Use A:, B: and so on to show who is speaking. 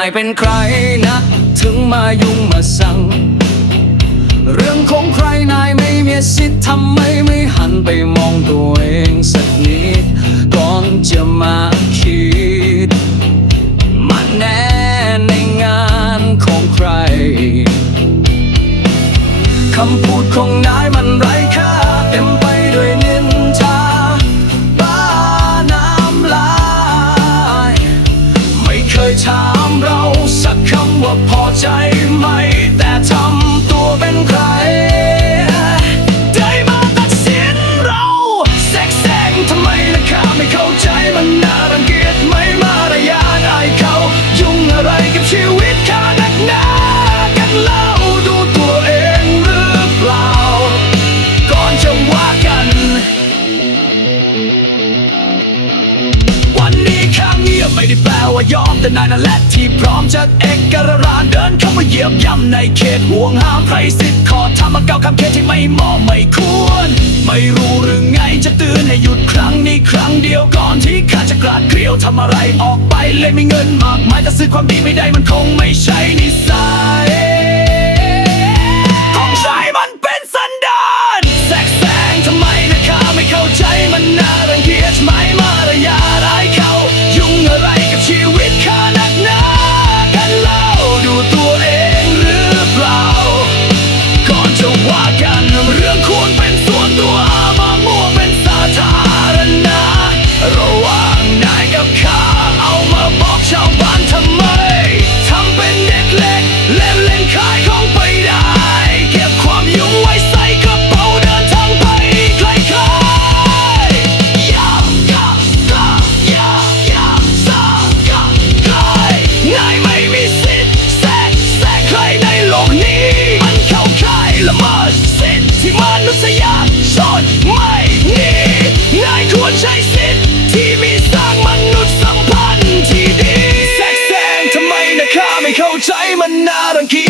A: ายเป็นใครนะถึงมายุ่งมาสั่ง เรื่องของใครนายไม่มีสิทธิ์ทำไมไม่หันไปมองตัวเองสักนิดก่อนจะ ยอมแต่นายนั่นแหละที่พร้อมจะเอกรรานเดินเข้ามาเยียบย่ำในเขตห่วงห้ามใครสิทธิ์ขอทำมาเก่าคำเขตที่ไม่เหมาะไม่ควร ไม่รู้หรือไงจะเตือนให้หยุดครั้งนี้ครั้งเดียวก่อนที่ข้าจะกราดเกลียวทำอะไรออกไปเลยไม่เงินมากมายแต่ซื้อความดีไม่ได้มันคงไม่ใช่นิสัย สิทธิ์ที่มีสร้างมนุษยสัมพันธ์ที่ดีแทกแซงทำไมนะข้าไม่เข้าใจมันน่ารังเกียจ